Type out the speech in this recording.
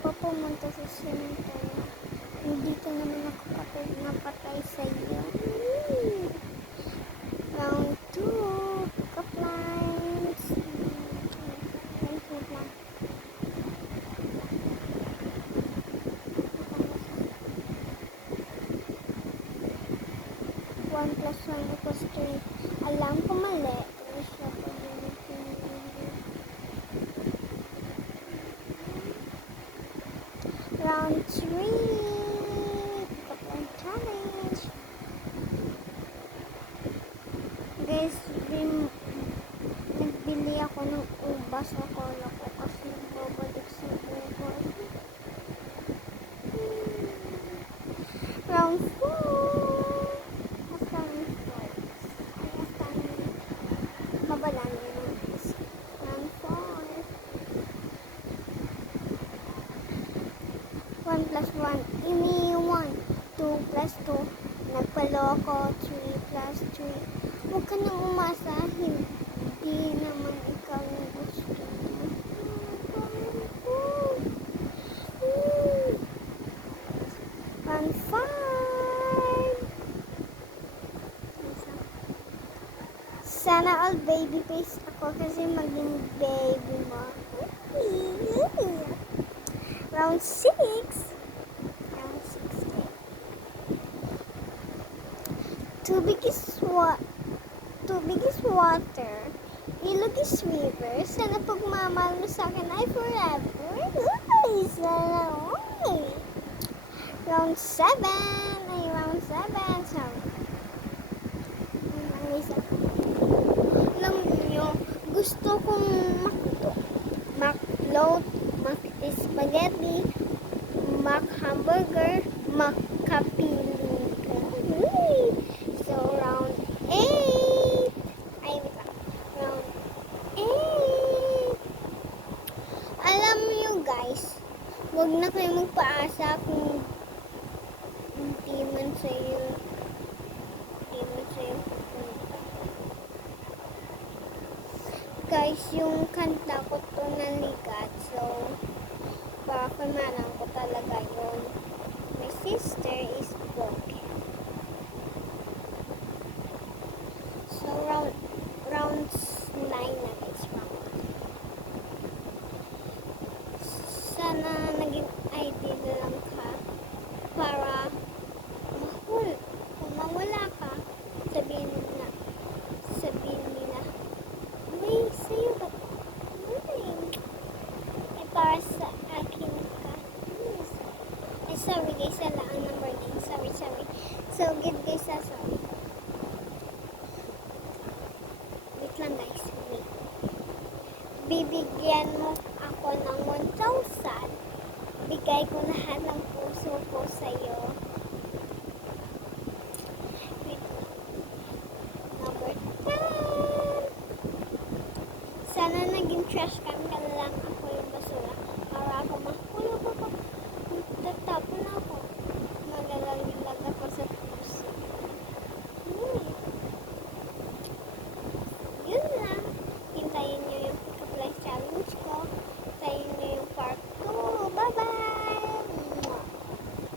pa pumunta sa cemetery. Dito naman ako kapag napatay sa iyo. Round 2. Pick up lines. Wait lang. 1 plus 1 equals 3. Alam ko mali. Pero siya po Round 3. Pick up line challenge. Guys, nagbili ako ng ubas sa cola ko kasi nagbabalik sa buhay. Round 4. Mabala na yun. Round 4. 1 plus 1. Ini 1. 2 plus 2. Nagpaloko. 3 plus 3. Huwag ka nang umasa. Hindi naman ikaw yung gusto mo. 1, 5. Sana all baby face ako kasi maging baby mo. Round 6. Round 6. Tubig is water. Ilog is river. Sana pagmamahal mo sa akin ay forever. Ay, sana all. Round 7. Ay, round 7. Sorry. Alam niyo, gusto kong McFloat, Mac-spaghetti, Mac-hamburger, Mac-kapiliga. So, round 8. Ay, wait lang. Round 8. Alam niyo guys, huwag na kayo magpaasa kung hindi man sa'yo pupunta. Guys, yung kanta ko to naligat, so baka malang ko talaga yun. My sister is broken. So round 9 na guys. Sana naging ID na lang ka para kung mawala ka, sabihin nila ay, sa'yo ba? Ay, para sa akin ka. Ay, sorry guys, wala ang number din. Sorry. So, good guys, sorry. Wait lang guys, wait. Bibigyan mo ako ng 1,000. Bigay ko lahat